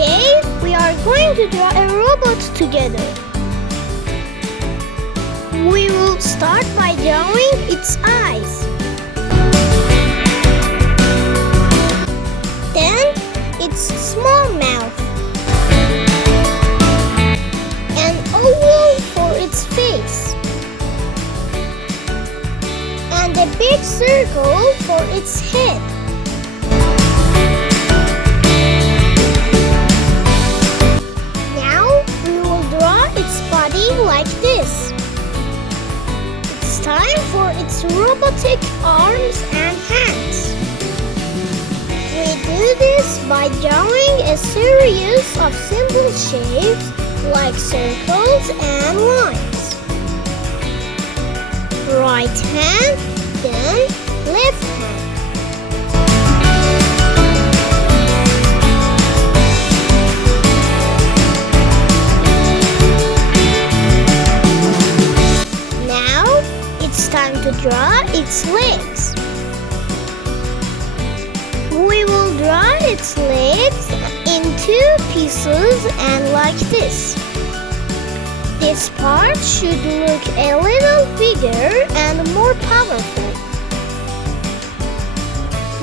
Today we are going to draw a robot together. We will start by drawing its eyes. Then its small mouth. An oval for its face. And a big circle for its head. Like this. It's time for its robotic arms and hands. We do this by drawing a series of simple shapes like circles and lines. Right hand, then left hand. It's time to draw its legs. We will draw its legs in two pieces and like this. This part should look a little bigger and more powerful.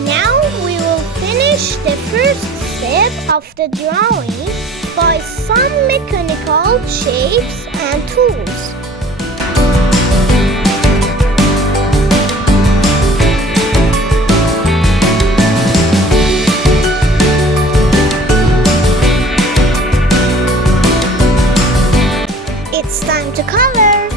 Now we will finish the first step of the drawing by some mechanical shapes and tools. It's time to color.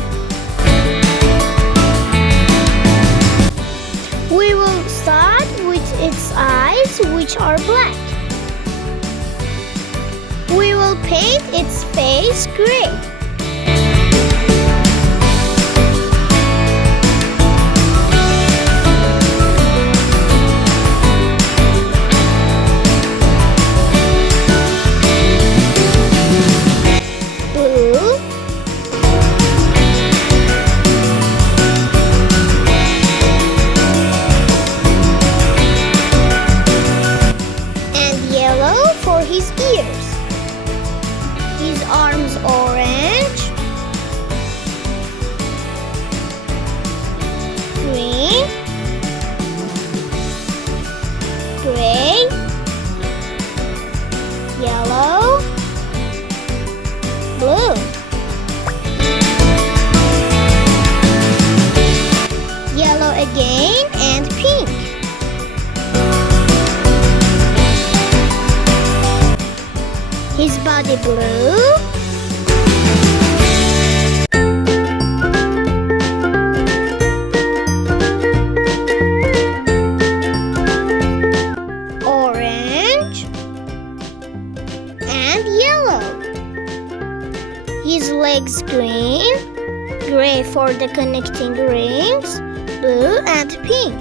We will start with its eyes, which are black. We will paint its face gray. For his ears, his arms orange, green, gray, yellow, blue, yellow again, and pink. His body blue, orange, and yellow. His legs green, gray for the connecting rings, blue and pink.